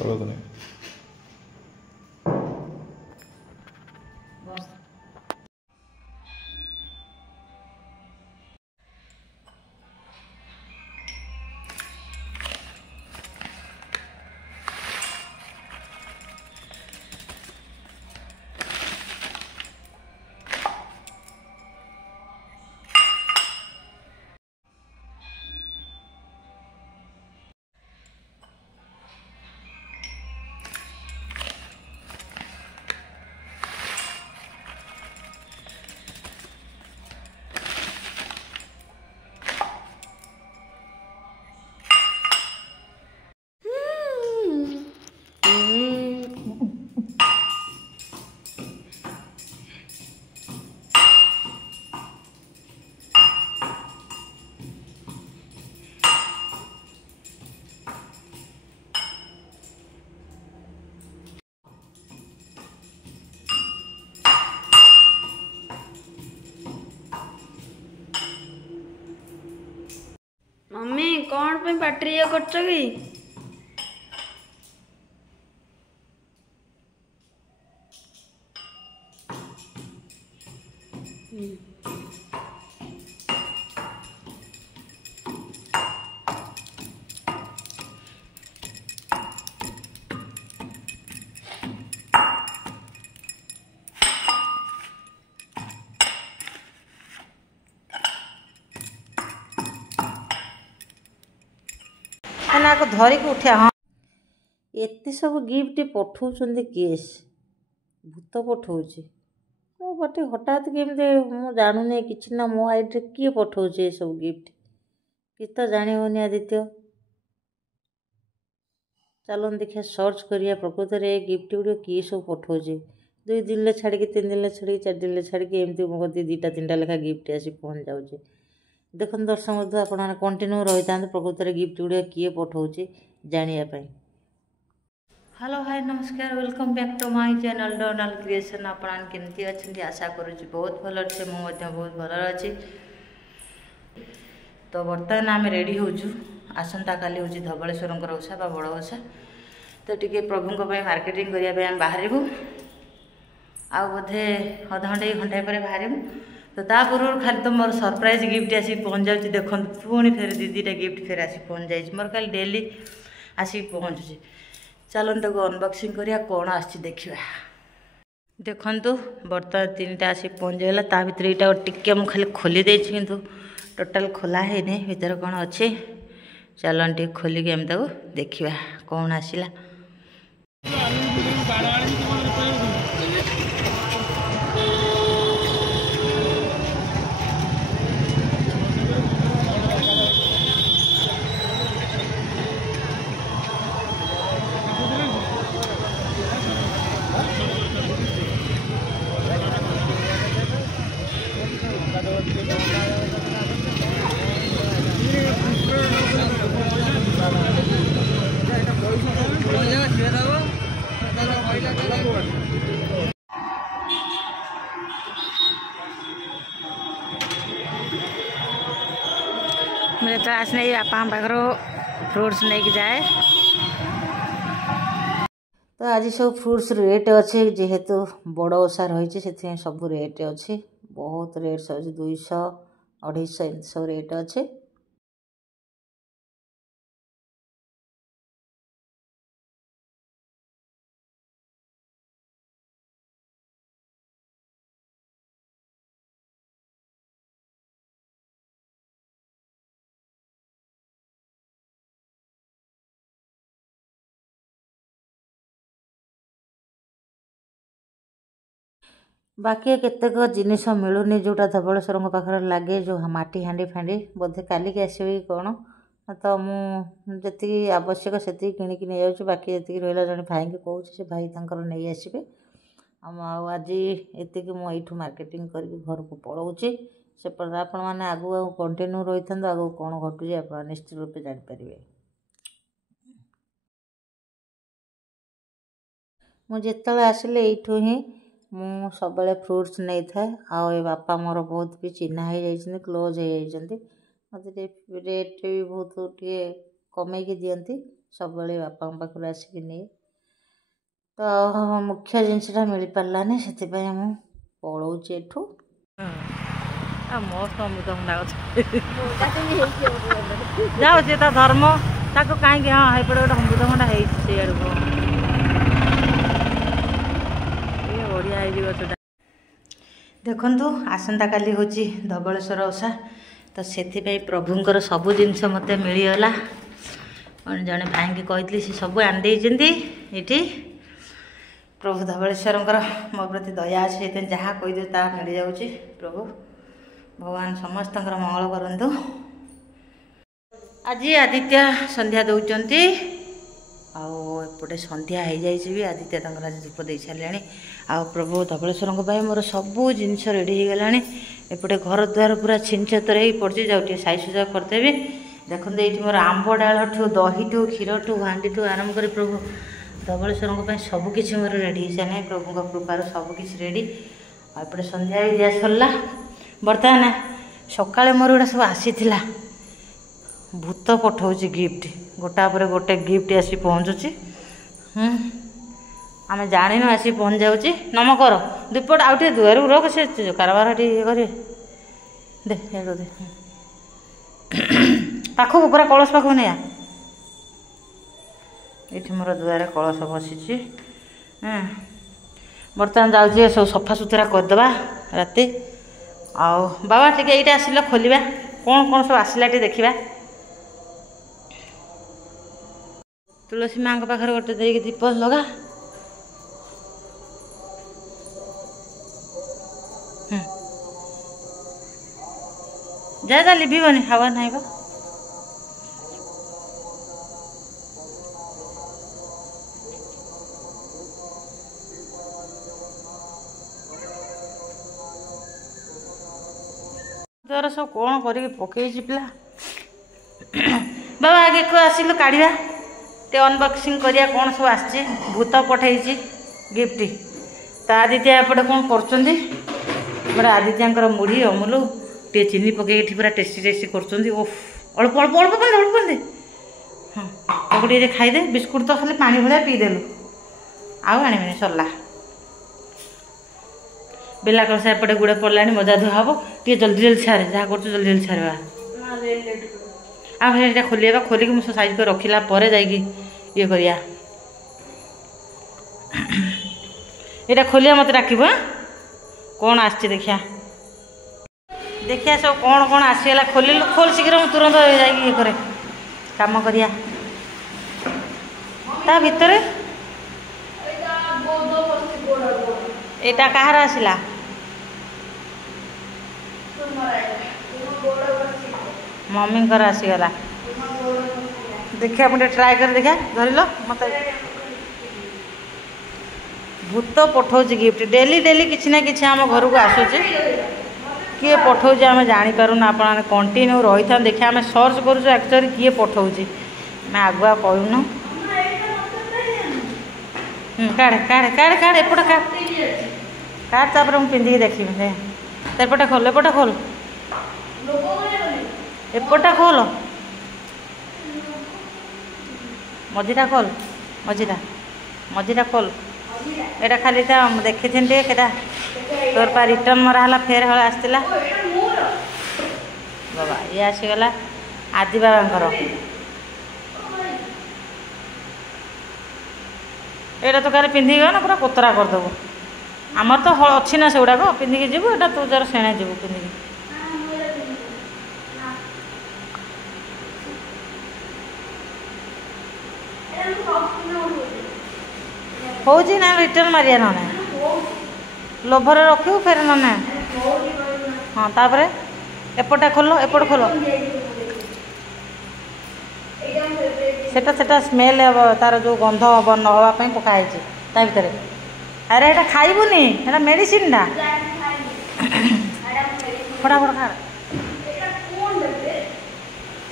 ଚଳକୁ ନାହିଁ। मम्मी कौन पे पार्टी ये करछ की ना को धरिक उठा। हाँ एत सब गिफ्ट पठाउछन्ती किए भूत पठाउछि मो बटे हठात केमते मु जानुनी किछि ना मो आईडी किए पठाउछि ए सब गिफ्ट कि तो जानि होनी। आदित्य चलन देखिए सर्च करिया प्रकृत रे गिफ्ट गुड किए सब पठाउछि 2 दिन छाड़ी 3 दिन छाड़ी 4 दिन छाड़ी एमती मो कति 2टा 3टा लेखा गिफ्ट आसी पहुँच जाउछि। देखो दर्शक बंधु आपण कंटिन्यू रही था प्रकृत रे गिफ्ट गुड़िया किए पठाउछि जानिया। हेलो हाय नमस्कार welcome back to my channel डोनाल क्रिएशन। आपण केमती अच्छी आशा करुँच बहुत भल अच्छे मुझे बहुत भल अच्छी। तो बर्तमान आम रेडी होचु आसंता काली हूँ धवलेश्वर ओषा बा बड़ ओषा तो टी प्रभु मार्केटिंग करने आम बाहर आ बोधे अध घंटे घंटे पर बाहर तो ता पूर्व खाली तो मोर सरप्राइज गिफ्ट आसी पहुँच जाऊँगी। देखो पुणी फेर दीटा गिफ्ट फेर आसी पहुँच जाए मोर खाली डेली आसी पहुँचुची। चलन ताको अनबॉक्सिंग करिया कौन आछि देखिबा। देखंतु बर्तमान 3टा आसी पहुँच गला ता भीतर एटा टिके मु खाली खोली देछि किंतु टोटल खोला है नहीं भीतर कौन अच्छे। चलन टे खोली के हम ताको देखिबा कौन आसिला। मेरे तो आसने बापा पाखर फ्रुट्स नहीं कि जाए तो आज सब फ्रुट्स रेट अच्छे जेहेतु बड़ ओषा रही से सब रेट अच्छे बहुत रेट सब 200 250 एमती सब रेट अच्छे। बाकी केतेक जिनिस मिलूनी जोटा धवलेश्वर पाखे लगे जो माटी हांडी फांडी बोधे कालिकी आसबे कौन तो मुझे आवश्यक से किणिकी नहीं जाऊँ बाकी जी रहा जन भाई को कहूँ से भाई तर नहीं आसबे आज एति मुझू मार्केटिंग करके घर को पलाऊँगी सेपटे आपण मैंने आगू आगू कंटिन्यू रही था आगू कौन घटुचे आप निश्चित रूपे जानीपर। मुझे आसिले यू ही मु सब फ्रुट्स नहीं था आ बापा मोर बहुत भी चिन्हा हो क्लोज हो मत रेट भी बहुत टे कमे दियंती ସବୁବେଳେ ବାପାଙ୍କ ପାଖରୁ ଆସିକି ନିଏ। ତ ମୁଖ୍ୟ ଜିନିଷଟା ମିଳିପାରିଲାନି, ସେଥିପାଇଁ ମୁଁ ପଳଉଛି ଏଠୁ। ମସ୍ତ ଅମୃତଭଣ୍ଡା ଗଛ ଯାଉଛି ତା ଧର୍ମ ତାକୁ କାହିଁକି। ହଁ ଏପଟେ ଗୋଟେ ଅମୃତଭଣ୍ଡା ହେଇଛି ସେଇଆଡ଼କୁ, ବଢ଼ିଆ ହେଇଛି ଗଛଟା। ଦେଖନ୍ତୁ ଆସନ୍ତାକାଲି ହେଉଛି ଧବଳେଶ୍ୱର ଓଷା, ତ ସେଥିପାଇଁ ପ୍ରଭୁଙ୍କର ସବୁ ଜିନିଷ ମୋତେ ମିଳିଗଲା। ଜଣେ ଭାଇଙ୍କି କହିଥିଲି, ସେ ସବୁ ଆଣିଦେଇଛନ୍ତି ଏଇଠି। ପ୍ରଭୁ ଧବଳେଶ୍ୱରଙ୍କର ମୋ ପ୍ରତି ଦୟା ଅଛି, ସେଥିପାଇଁ ଯାହା କହିଦେଉ ତାହା ମିଳିଯାଉଛି। ପ୍ରଭୁ ଭଗବାନ ସମସ୍ତଙ୍କର ମଙ୍ଗଳ କରନ୍ତୁ। ଆଜି ଆଦିତ୍ୟ ସନ୍ଧ୍ୟା ଦେଉଛନ୍ତି, ଆଉ ଏପଟେ ସନ୍ଧ୍ୟା ହେଇଯାଇଛି ବି, ଆଦିତ୍ୟ ତାଙ୍କର ଆଜି ଧୂପ ଦେଇ ସାରିଲେଣି। ଆଉ ପ୍ରଭୁ ଧବଳେଶ୍ୱରଙ୍କ ପାଇଁ ମୋର ସବୁ ଜିନିଷ ରେଡ଼ି ହେଇଗଲାଣି। ଏପଟେ ଘର ଦ୍ୱାର ପୁରା ଛିନଛତର ହେଇକି ପଡ଼ିଛି, ଯାଉ ଟିକେ ସାଇଜସୁଜା କରିଦେବି। ଦେଖନ୍ତୁ ଏଇଠି ମୋର ଆମ୍ବ ଡାଳଠୁ, ଦହିଠୁ, କ୍ଷୀରଠୁ, ହାଣ୍ଡିଠୁ ଆରମ୍ଭ କରି ପ୍ରଭୁ ଧବଳେଶ୍ୱରଙ୍କ ପାଇଁ ସବୁକିଛି ମୋର ରେଡ଼ି ହେଇସାରିଲାଣି। ପ୍ରଭୁଙ୍କ କୃପାରୁ ସବୁକିଛି ରେଡ଼ି। ଆଉ ଏପଟେ ସନ୍ଧ୍ୟା ବି ଦିଆ ସରିଲା। ବର୍ତ୍ତମାନ ସକାଳେ ମୋର ଏଗୁଡ଼ା ସବୁ ଆସିଥିଲା, ଭୂତ ପଠାଉଛି ଗିଫ୍ଟ, ଗୋଟା ପରେ ଗୋଟେ ଗିଫ୍ଟ ଆସି ପହଞ୍ଚୁଛି। ଆମେ ଜାଣିନୁ ଆସି ପହଞ୍ଚି ଯାଉଛି। ନମ କର ଦୁଇପଟ ଆଉ ଟିକେ ଦୁଆରୁ ରଖ, ସେ କାରବାର ଟିକେ ଇଏ କରିବେ। ଦେ ଦେ ପାଖକୁ, ପୁରା କଳସ ପାଖକୁ ନେଇଆ। ଏଇଠି ମୋର ଦୁଆରେ କଳସ ବସିଛି। ବର୍ତ୍ତମାନ ଯାଉଛି ସବୁ ସଫାସୁତୁରା କରିଦେବା ରାତି। ଆଉ ବାବା ଟିକେ ଏଇଟା ଆସିଲ ଖୋଲିବା, କ'ଣ କ'ଣ ସବୁ ଆସିଲା ଟିକେ ଦେଖିବା। ତୁଳସୀ ମାଙ୍କ ପାଖରେ ଗୋଟେ ଦେଇକି ଦୀପ ଲଗା। ଯା ଲିଭିବନି, ହାୱା ନାହିଁ ବା। ଦ୍ୱାରା ସବୁ କ'ଣ କରିକି ପକେଇଛି ପିଲା। ବାବା ଆଗେ ଆସିଲୁ କାଢ଼ିବା, ଟିକେ ଅନବକ୍ସିଂ କରିବା କ'ଣ ସବୁ ଆସିଛି। ଭୂତ ପଠେଇଛି ଗିଫ୍ଟ। ତା ଆଦିତ୍ୟ ଏପଟେ କ'ଣ କରୁଛନ୍ତି, ଏପଟେ ଆଦିତ୍ୟଙ୍କର ମୁଢ଼ି ଅମୁଲ ଟିକେ ଚିନି ପକେଇକି ଏଠି ପୁରା ଟେଷ୍ଟି ଟେଷ୍ଟି କରୁଛନ୍ତି। ଓଃ ଅଳ୍ପ ଅଳ୍ପ ଅଳ୍ପ ପାଣି, ଅଳ୍ପ ପାଣି ଦେ। ହଁ ତାକୁ ଟିକେ ଖାଇଦେ। ବିସ୍କୁଟ୍ ତ ଖାଲି ପାଣି ଭଳିଆ ପିଇଦେଲୁ, ଆଉ ଆଣିବିନି, ସରିଲା। ବେଲା କଳସା ଏପଟେ ଗୁଡ଼େ ପଡ଼ିଲାଣି, ମଜା ଧୁଆ ହବ। ଟିକେ ଜଲ୍ଦି ଜଲ୍ଦି ଛାରେ, ଯାହା କରୁଛୁ ଜଲ୍ଦି ଜଲ୍ଦି ଛାରିବା। ଆଉ ଏଇଟା ଖୋଲିବା, ଖୋଲିକି ମୁଁ ସାଇଜ୍ କରି ରଖିଲା ପରେ ଯାଇକି ଇଏ କରିବା। ଏଇଟା ଖୋଲିବା, ମୋତେ ଡାକିବ। କ'ଣ ଆସିଛି ଦେଖିବା, ଦେଖିବା ସବୁ କ'ଣ କ'ଣ ଆସିଗଲା। ଖୋଲିଲୁ, ଖୋଲ ଶୀଘ୍ର, ମୁଁ ତୁରନ୍ତ ଯାଇକି ଇଏ କରେ, କାମ କରିବା। ତା ଭିତରେ ଏଇଟା କାହାର ଆସିଲା? ମମିଙ୍କର ଆସିଗଲା। ଦେଖିବା ମୁଁ ଟିକେ ଟ୍ରାଏ କରି ଦେଖିବା। ଧରିଲ, ମୋତେ ଭୂତ ପଠାଉଛି ଗିଫ୍ଟ। ଡେଲି ଡେଲି କିଛି ନା କିଛି ଆମ ଘରକୁ ଆସୁଛି। କିଏ ପଠାଉଛି ଆମେ ଜାଣିପାରୁନୁ। ଆପଣମାନେ କଣ୍ଟିନ୍ୟୁ ରହିଥାନ୍ତୁ, ଦେଖିବା। ଆମେ ସର୍ଚ୍ଚ କରୁଛୁ ଆକ୍ଚୁଆଲି କିଏ ପଠାଉଛି, ଆମେ ଆଗୁଆ କହିନୁ। କାଢ଼େ କାଢ଼େ କାଢ଼େ କାଢ଼େ, ଏପଟେ କାଢ଼ କାଢ଼, ତାପରେ ମୁଁ ପିନ୍ଧିକି ଦେଖିବି। ଏପଟେ ଖୋଲ, ଏପଟେ ଖୋଲ, ଏପଟେ ଖୋଲ, ମଝିଟା ଖୋଲ, ମଝିଟା ଖୋଲ। ଏଇଟା ଖାଲି ତା ଦେଖିଥିଲି ଟିକେ, କେଟା ତୋର ପା ରିଟର୍ନ ମରା ହେଲା, ଫେର ହଳେ ଆସିଥିଲା। ବାବା ଇଏ ଆସିଗଲା ଆଦି ବାବାଙ୍କର। ଏଇଟା ତୁ କାଲି ପିନ୍ଧିକି ଗଲେ ପୁରା କୋତରା କରିଦେବୁ। ଆମର ତ ଅଛି ନା ସେଗୁଡ଼ାକ, ପିନ୍ଧିକି ଯିବୁ। ଏଇଟା ତୁ ଯାର ସେଣେ ଯିବୁ ପିନ୍ଧିକି। ହେଉଛି ନା ରିଟର୍ନ ମାରିବା, ନହେଲେ ଲୋଭରେ ରଖିବୁ ଫେର ନହେଲେ। ହଁ ତାପରେ ଏପଟେ ଖୋଲ, ଏପଟେ ଖୋଲ। ସେଟା ସ୍ମେଲ୍ ହେବ, ତାର ଯେଉଁ ଗନ୍ଧ ହେବ ନ ହେବା ପାଇଁ ପକା ହେଇଛି ତା ଭିତରେ। ଆରେ ଏଇଟା ଖାଇବୁନି, ଏଇଟା ମେଡ଼ିସିନଟା। ଫଟାଫଟ ଖା।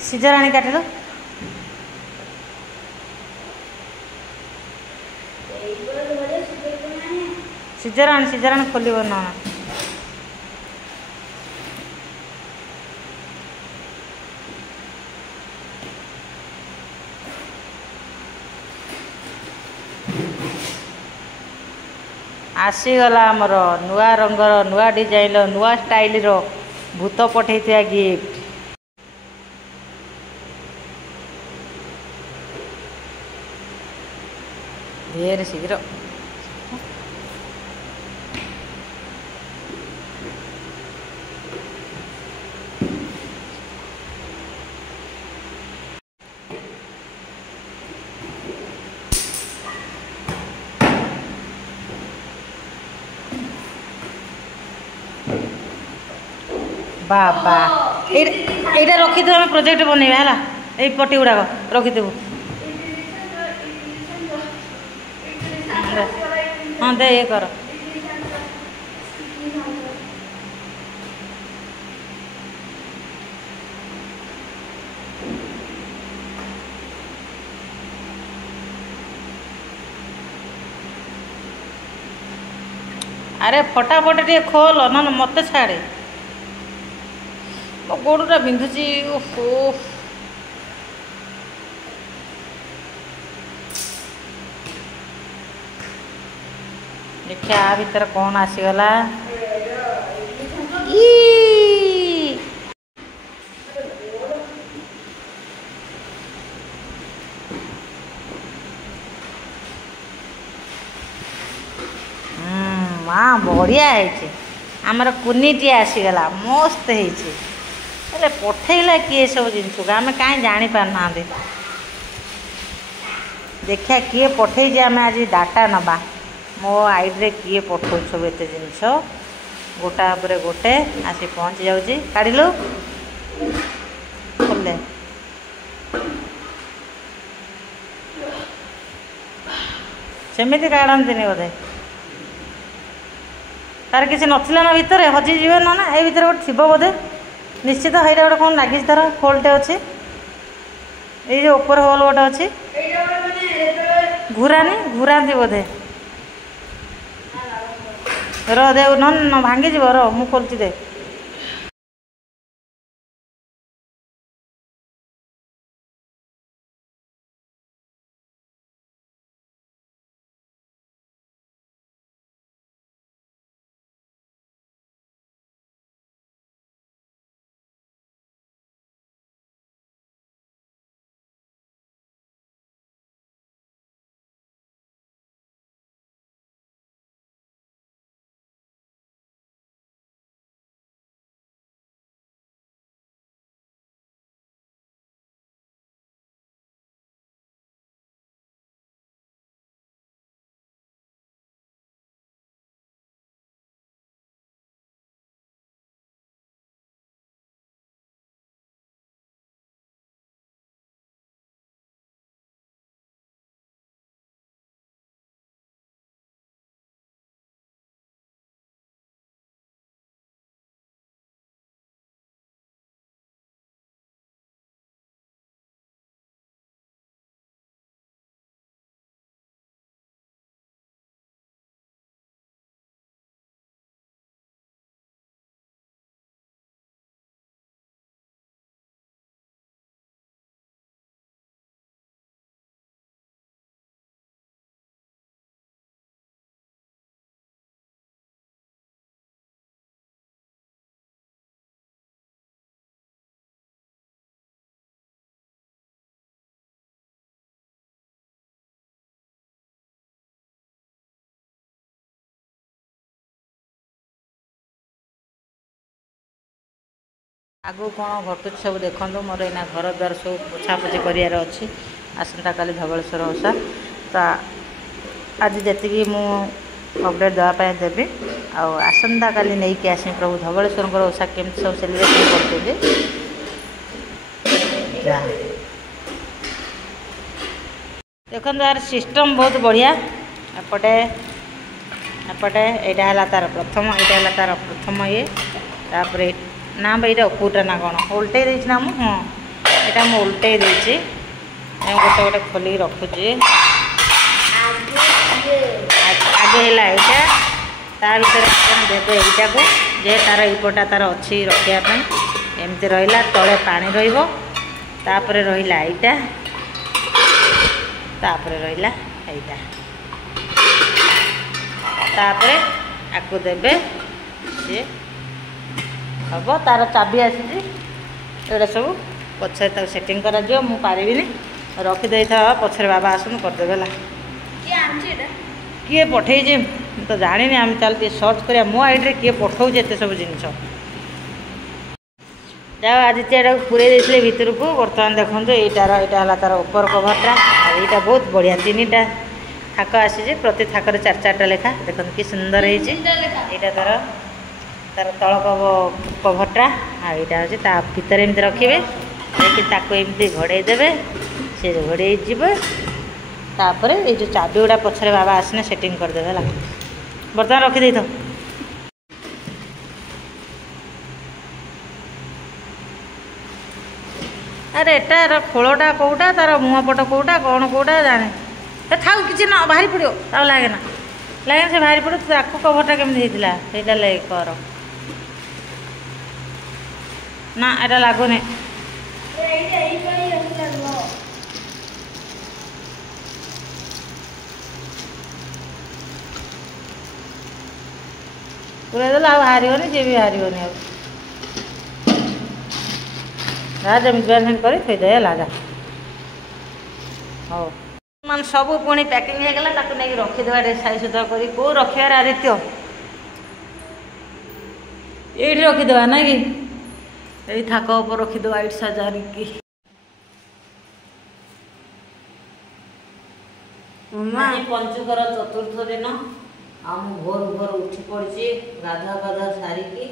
ସିଜର ଆଣି କାଟିଲୁ। ସିଜର ଆଣି ଖୋଲିବ ନା। आसीगला आमर नुआ रंगर नुआ डिजाइन नुआ स्टाइल रो भूत पठे गिफ्ट ढेर शीघ्र बाबा एटा रखिथु आम प्रोजेक्ट बनइबा है ये पटी गुड़ाक रखिथु हाँ दे ये कर अरे फटाफट टे खोल न मत छाड़े मो गोड़टा बिंधुची ओहो देखिए आ भीतर कौन आसीगला माँ बढ़िया है आमर कुनीटी आसीगला मस्त है पठेला किए सब जिनस आम कहीं जापारना देखिया किए पठे आम आज डाटा नवा मो आईडी किए पठौ सब एत जिनस गोटा पर गोटे आसी पहुँची जाऊँगी काढ़िलु खोले सेमती काढ़ती बोधे तार किसी नथिला ना भितर हजिजी ना ना ये भितर गोटे थी बोधे निश्चित है गोटे कौन लगी तार होलटे अच्छे ये जो ऊपर होल गोटे अच्छे घूरानी घूराती बोधे रो दे न भांगी जीव रो मु खोलुची दे आगु कौन घटू सब देखो मोर एना घर द्वार सब पोछापोछि करार अच्छी आसंता काली धवलेश्वर ओषा तो आज जी मु अपडेट देवाई देवी आसंता काली नहीं कि आसमी प्रभु धवलेश्वर ओषा केमती सब सेलिब्रेशन कर देखो यार सिस्टम बहुत बढ़िया एपटे एपटे यहाँ तार प्रथम यहाँ तार प्रथम ये तापर ना भाई ये उपरटा ना कौन उल्टे ना मु हाँ यहाँ मुझे उल्टे गोटे गोटे खोल रखुची आगे है यहाँ ता भर देवे यहीटा को जे तार इपटा तार अच्छी रखापी एमती रहा तले पानी रहीपर रहा यहाँ तापर रहा यहाँ तापर आकु देबे सी हम तार चाबी आसी एटा सब पछे सेटिंग करा दियो मु पारिबिनी रखिदे था पछरे बाबा आसन करदेबे किए पठे जे तो जानी आम चलते सर्च करिया मो आईडी किए पठाऊ एत सब जिनस जाओ आदित्य एटा पूरे देते भितर को बर्तमान देखो यहीटार यहाँ तार ऊपर कभरटा यहाँ बहुत बढ़िया 3टा थाक आसी प्रति थाक 4-4टा लेखा देखो कि सुंदर है तार तार तल कभरटा यहाँ हूँ भितर एमती रखिए एमती घोड़े देवे से घोड़े तापर ये जो चाबी गुड़ा पछरे बाबा आसने सेटिंग करदेवे है बर्तमान रखिदे तो अरे एटार खोलटा कौटा तार मुँह पट कौटा कौन कौटा जाने थाऊ कि ना बाहरी पड़ो ताऊ लगे ना से बाहरी पड़ो ताकू कभरटा केमती होता है लगे कर ना एटा लगुनि पूरा देला बाहर जे भी बाहर जमी कर थोदे है हो मान सब पुणी पैकिंग होगला नहीं रखीदे साई सुधा कर कौ रखार आदित्य ये रखीदे ना कि यही थाक उपर रखीदे आइट सजारिकी पंचुकर चतुर्थ दिन आम भोर भोर उठी पड़ी गाधा गाधा सारिकी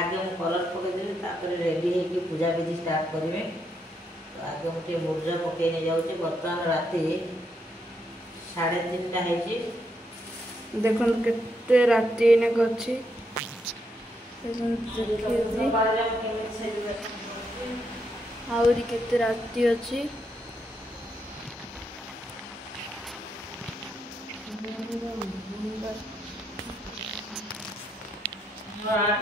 आगे मुझे कलर पकईदेवी तापर रेडी होगी पूजा विधि स्टार्ट करेंगे तो आगे मुझे मुर्जा पकई नहीं जाऊँगी बर्तमान राति 3:30 है देखो केते राति अच्छी आहरी केते राति अच्छी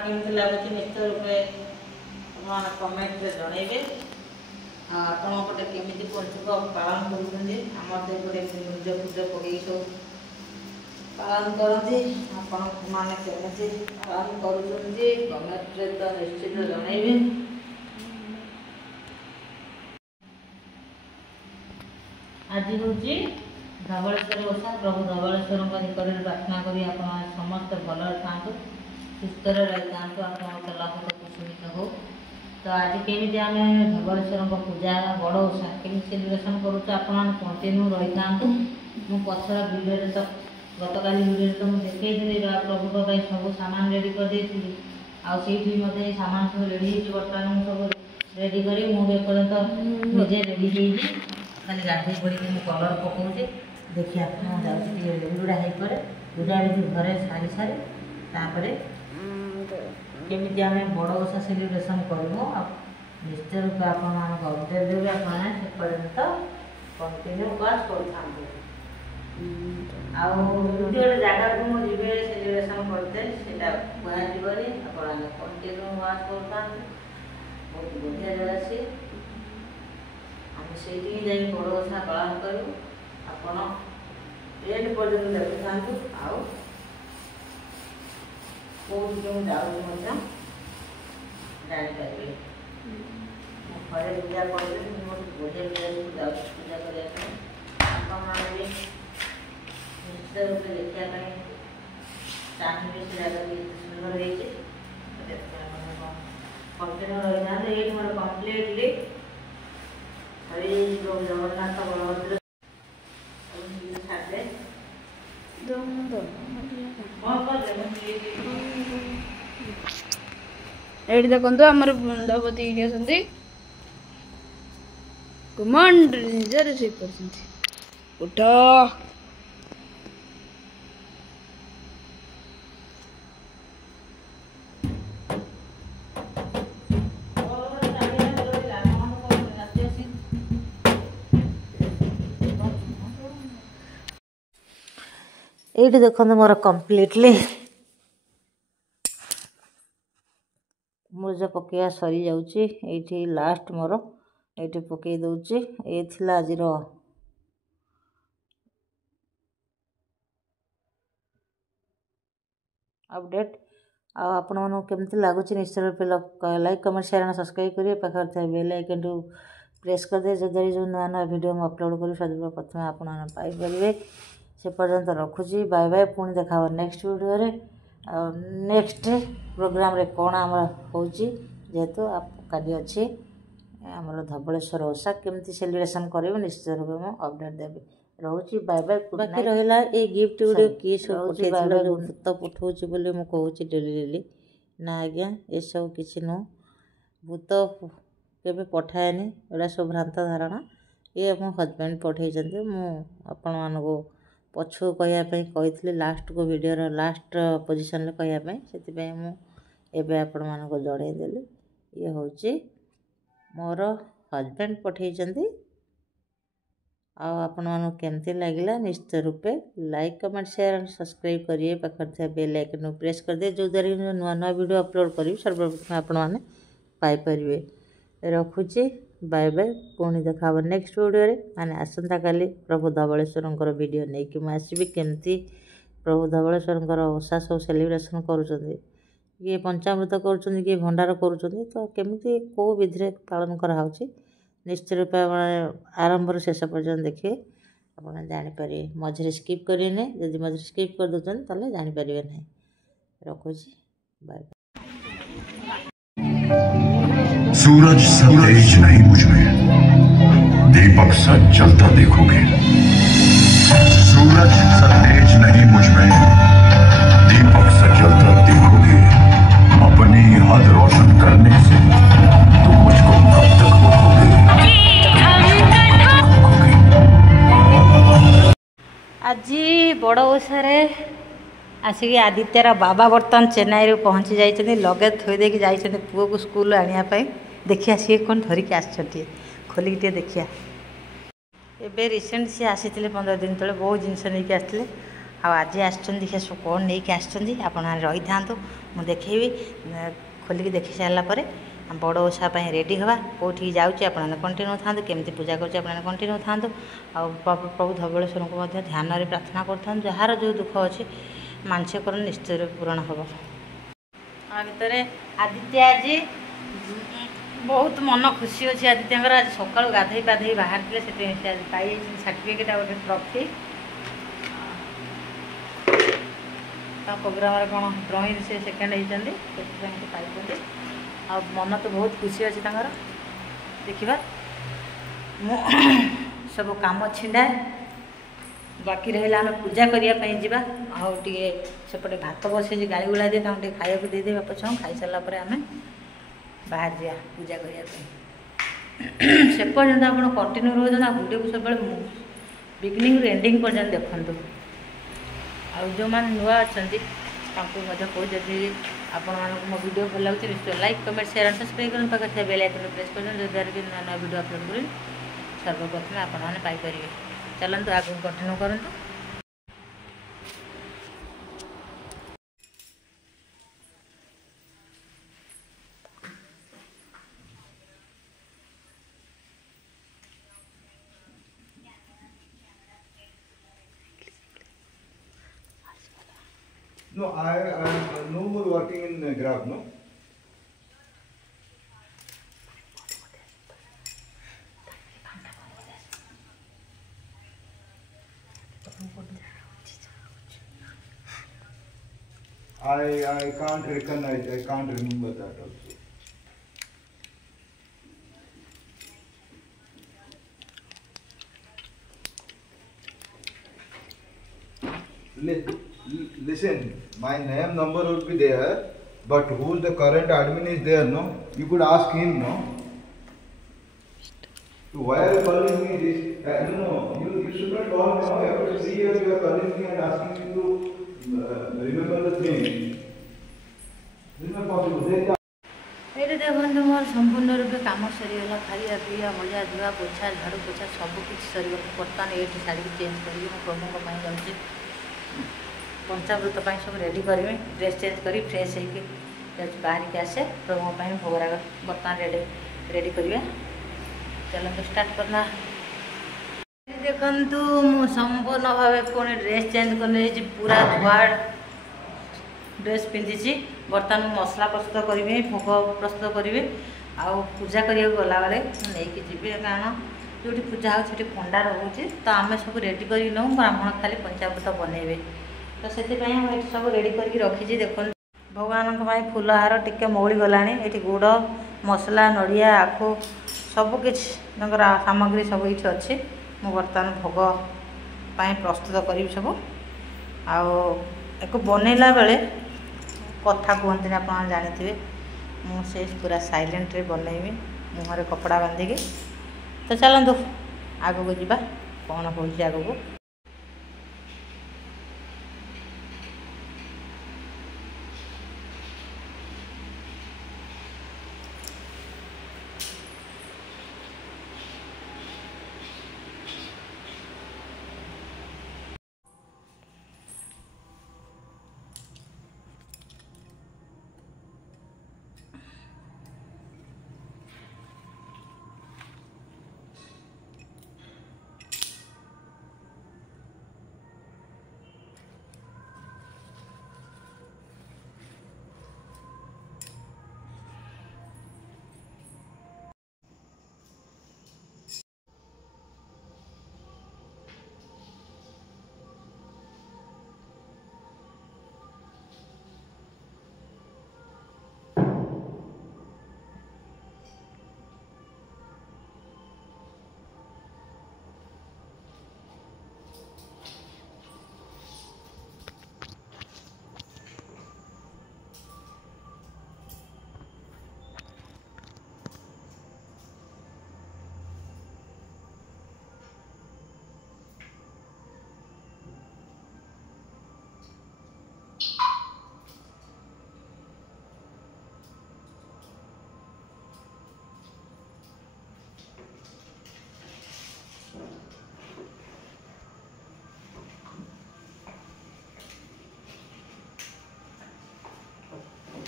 केमती लगुच निश्चित रूपे कमेंट जनइबे आपटे केमी पंचुक पालन करते मुर्ज फुर्ज पकई सब पालन करती आपने केमी पालन कर कमेंट तो निश्चित जनइबे आज हूँ धवलेश्वर ओषा प्रभु धवलेश्वर निकट प्रार्थना करी आप समस्त भल था सुस्थ रही था आप लाभ कुशमित हो तो आज केमी आम धवलेश्वर पूजा बड़ ओषा केमी सेलिब्रेशन करूँ आप कंटिन्यू रही था मु पछर वीडियो तो गत काली वीडियो तो मुझे देखी प्रभु सब सामान रेडी कर देती आठी सामान सब रेडी बर्तमान सब रेडी कर मुझे निजे रेडी खाली गाधे पड़ी कलर पकाऊे देखिए जाऊँगी लुड़ा होपर लुड़ा विधि घरे सारी सारी तापर केमी आम बड़ ओषा सेलिब्रेशन करूँ निश्चित रूप आप अपडेट देवे आपपर्यंत कंटिन्यू क्लास कर गोटे जगह को मुझे सेलिब्रेशन करते कहनी आप कंटिन्यू वाच कर बहुत बढ़िया जगह सी आम से बड़ ओषा पालन करूँ आपण एंड पर्यटन देखी था कौन जाऊँ जापारे घरे पूजा कर बढ़िया पूजा करने निश्चित रूप देखा चाहिए से जगह भी सुंदर कंटिन्यू रही था ये मोर कम्प्लीटली हरि जगन्नाथ बलभद्र ये देखो आमर वृंदावती ये घुमंड निजर से उठ ये देखो मोर कम्प्लीटली मुर्जा पकड़ा सरी जाऊँगी ये लास्ट मोर ये पकई दूची ये थिला आज अपडेट आपण मानू केमती लागुच निश्चित रूप like comment share and subscribe करिए पाखर थे बेल आइकन टू प्रेस कर दे जदि जो नुआ नुआ वीडियो मैं अपलोड करी सर्वप्रथम आपण पाई परिवे से पर्यंत रखुची बाय बाय पुणी देखा नेक्स्ट वीडियो रे नेक्स्ट प्रोग्राम रे कौन आम होची जेहेतु काली अच्छी आमर धबलेश्वर ओषा केमती सेलिब्रेशन करेंगे निश्चित रूप में अपडेट देवी रोची बाय बाय बाकी रहा ये गिफ्ट गुड़े किए सब भूत पठाऊँ बोली मुझे कहूँ डेली डेली ना आज्ञा ये सब किसी नुह भूत केवे पठाएनि एड़ा सब भ्रांत धारणा ये मो हजबैंड पठे आपण मानक पछु कहवाई कही लास्ट को वीडियो लास्ट पोजिशन कहवाई से मुझे आपण मानक जड़ेदेली ये हूँ मोर हजबैंड पठे आपण मानक केमती लगे निश्चित रूपे like comment share and subscribe करिए पाखर थे बेल आइकन प्रेस कर दे जो द्वारा नुआ नुआ वीडियो अपलोड करी सर्वप्रथम आपण मैंने पाइपर रखुची बाय बाय पुणी देखा नेक्स्ट वीडियो रे माने आसंता काली प्रभु धबलेश्वर वीडियो नहीं कि मैं आसबि केमती प्रभु धबलेश्वर ओषा सब सेलिब्रेशन करुँच किए पंचामृत करुँच किए भंडार करुँच तो केमी कौ विधि पालन कराऊँच निश्चित रूप आरंभ शेष पर्यटन देखिए आप जापर मझे स्किप करेंगे जदि मझे स्किप कर दूसरे तो जापर ना रखुची बाय सूरज सा तेज नहीं मुझ में दीपक सा जलता देखोगे सूरज सा तेज नहीं मुझ में दीपक सा जलता देखोगे अपनी हद रोशन करने से तुम मुझको कब तक रोकोगे आज बड़ ओषा आसिक आदित्यर बाबा बर्तमान चेन्नई रू पहुँची जाइए लगेज थोदे जाइए पुओ को स्कूल आने देखिए सी कौन धरिकी आसटे खोलिक टे देखिया एबे रिसेंट सी आसी 15 दिन तले बहुत जिनस नहीं आसते आज देखिए सब कौन नहीं आसती आप रही था मुझे देखी खोलिक देखी सारापर बड़ ओषा रेडी हवा कौटी जाऊँगी आप कंटिन्यू था केमती पूजा कर कंटिन्यू था प्रभु धबलेश्वर को ध्यान प्रार्थना कर जार जो दुख अच्छी मानसिक निश्चय पूरण हम भितर आदित्य आज बहुत मन खुशी अच्छी आदित्य आज सका गाधे पाधे बाहर थे से पाई सर्टिफिकेट गोटे ट्रफी प्रोग्राम कौन ड्रईंग से सेकेंड होती पाई आ मन तो बहुत खुशी अच्छी देखा सब काम छिंडाए बाकी रहा आम पूजा करने जावा आउे सेपटे भात बसे गाड़ी गुला दिए टे खाया देदे बाप छुआ खाई सारापर आम बाहर जा पूजा करने से पर्यटन आप कंटिन्यू रोज वीडियो को सब बिगिनिंग एंडिंग पर्यटन देखु जो मैंने नुआ अच्छा कहूँ जदि आपण मो वीडियो भल लगे निश्चय like comment share and subscribe करने पाखे बेल आइकन प्रेस कर जो द्वारा कि नुआ नुआ वीडियो अपलोड करी सर्वप्रथम आपण पाइपर चलते आगे कंटिन्यू करूँ No, I'm no more working in Grab, no? I can't recognize, I can't remember that also. Listen, my name number would be there, but who's the current admin is there, no? You could ask him, no? So why are you calling me this? No, you should not call me, no? After 3 years you are calling me and asking me to remember the thing. This is not possible. ये देखो मोर संपूर्ण रूप कम सरीगला खाया पीवा मजा धुआ पोछा झाड़ू पोछा सबकि सरीगला बर्तमान ये शाड़ी चेंज कर प्रभु जाऊँगी पंचामृत सब रेडी करी ड्रेस चेंज करी फ्रेश होकर बाहर के आसे प्रभु भोगराग बर्तमान रेडी रेडी करवा चलते स्टार्ट करना देखु मु संपूर्ण भाव पुणी ड्रेस चेंज कर पूरा धुआ ड्रेस पिंधि बर्तमान मसला प्रस्तुत करी भोग प्रस्तुत करी आउ पूजा करिया गला बेले नहीं जी कारण जो पूजा हो पंडा रोचे तो आम सब रेडी कर नौ ब्राह्मण खाली पंचामृत बनइबे तो से सब रेडी करके रखी देख भगवान फूल हार टिके मौली गला ये गुड़ मसला नड़िया आखु सबकि सामग्री सब ये अच्छे मु बर्तमान भोग प्रस्तुत करी सब आको बनैला बेले कथा कहते आप जानी मुझे पूरा साइलेंट रे बनइबी मुहर कपड़ा बांधिकी तो चलतु आग को जीवा कौन हो आग को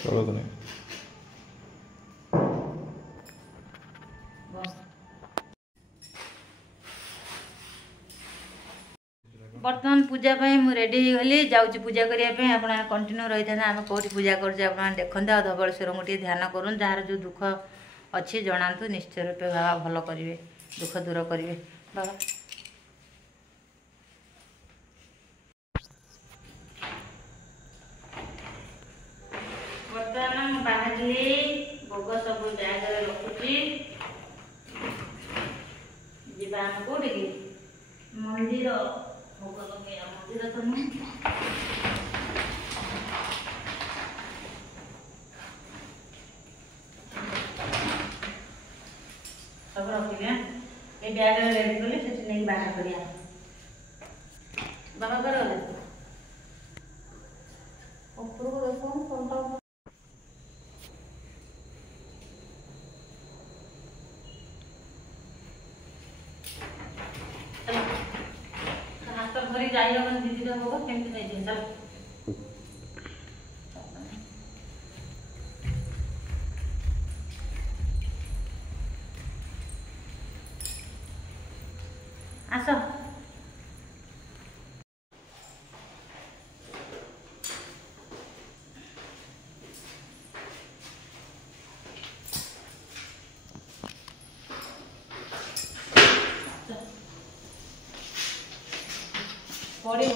चलो तो नहीं बर्तमान पूजा मुझे रेडी गली जाऊँगी पूजा करने आप कंटिन्यू रही था आम कौटी पूजा कर देखते आ धवलेश्वर गोटे ध्यान करूँ जार जो दुख अच्छी जनातु निश्चय रूपे बाबा भल करेंगे दुख दूर करेंगे बाबा बर्तमान बाहर भोग सब बैग रखुची जीवा कौटी मंदिर भोग लगे मंदिर तो नुह सब रखिले ये बैग रेडी कले से नहीं बाहर करिया बाबा कर ऊपर को देखो पंटा हाथ धरी जाई हम दीदी होगा केमती नहीं चल आस पड़े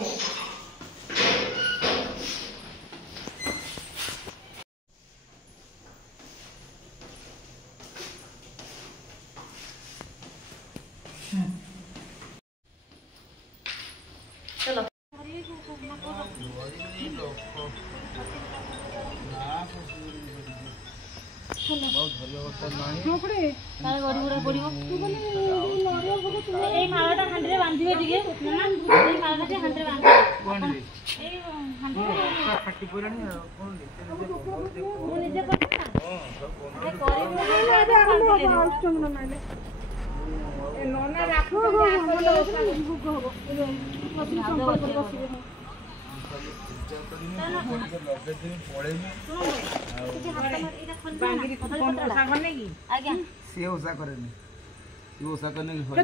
चलो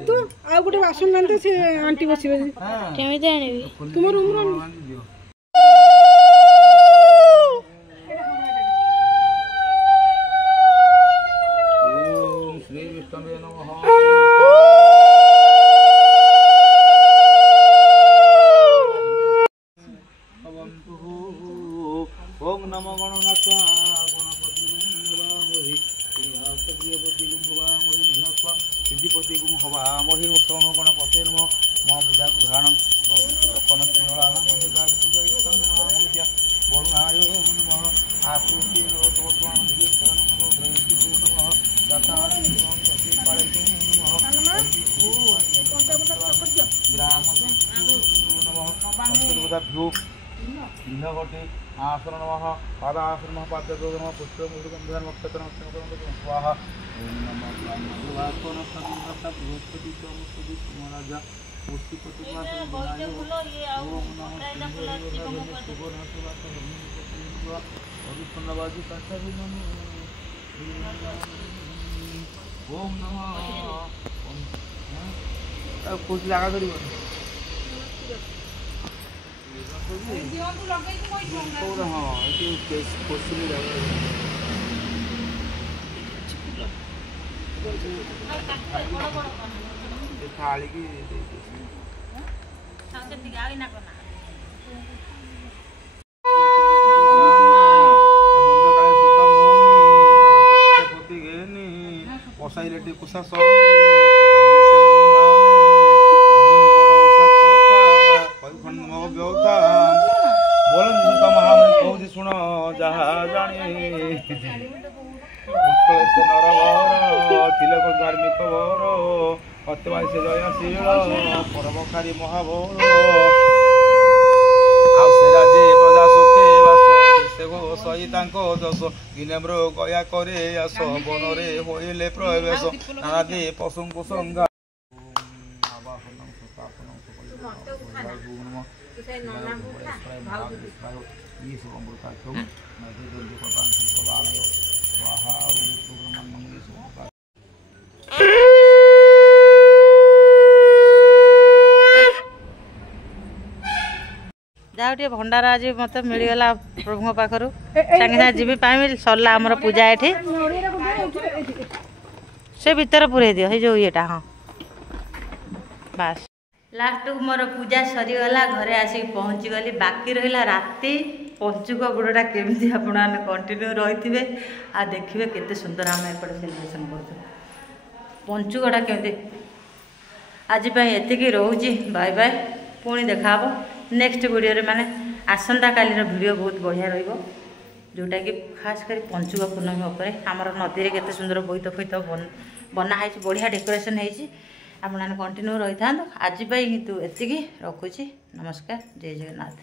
तू आ गोटे बासन लान से आंटी बसबे केमिति आनिबी तुम रूम रो मही सोह गणपते नमः मह विद्या पुराणं भगवत्पनस्मिनोलानं मधुराजपूजा महामूर्त्या वरुणाय नमः आकृति तोत्वान दिगेश्वरं नमो ग्रहेति नमः तथाति नमः सति पालयतु नमः ग्राम नमः पंचदेवताभ्यो इन्नगटे आसन नमः पादासन नमः पादयो नमः पुष्पमुद्गन्धं नक्षत्रं स्वाहा ओम नमः भगवान बृहस्पति सोमस्पति महाराजा पुष्टिपति ओम नमः कुछ लगा करी हाँ थाली की पसाइले कुसा शुण जहा जाने तिलक धार्मिक भौर अत्यवाय से जयशील परमकारी महाभौर आजे प्रजा सुखे बास सहिता जस गिनेम्र गया करे आस वन होइले प्रवेश नादे पशु संगा जाओ टे भंडार आज मत मिलगला प्रभु पाखर सागे सागे जीवी पाइबी सरला आमर पूजा ये से भीतर पुरे दियो हे जो येटा हाँ बास लास्ट को मोर पूजा सरीगला घरे आसिक पहुँची गली बाकी रहा राति पंचुक बुड़टा केमी आपण कंटिन्यू रही आ देखिए केते सुंदर आम एपटे सेलिब्रेशन कर पंचुकटा केमी आज एतिकी रोची बाय बाय पुणी देखा नेक्स्ट वीडियो माने आसंता काली वीडियो बहुत बढ़िया जोटा कि खास कर पंचुक पूर्णमी उपर आमर नदी में केते सुंदर बोईत फईत बनाई बढ़िया डेकोरेशन होती आप कंटिन्यू रही था आज कितु एतिकी रखुची नमस्कार जय जगन्नाथ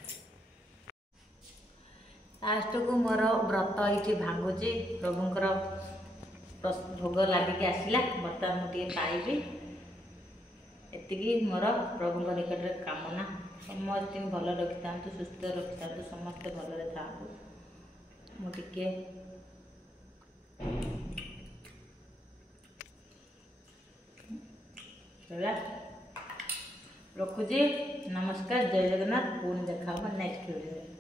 लास्ट को मोर व्रत ये भांगुची प्रभुंर भोग लगिक आसला बर्तमान मुझे पाइबी एतिकी मोर प्रभु निकट में कामना समस्त भल रखि था सुस्थ रखि था समस्ते भल था मुझे रखुची नमस्कार जय जगन्नाथ पुणी देखा नेक्स्ट वीडियो।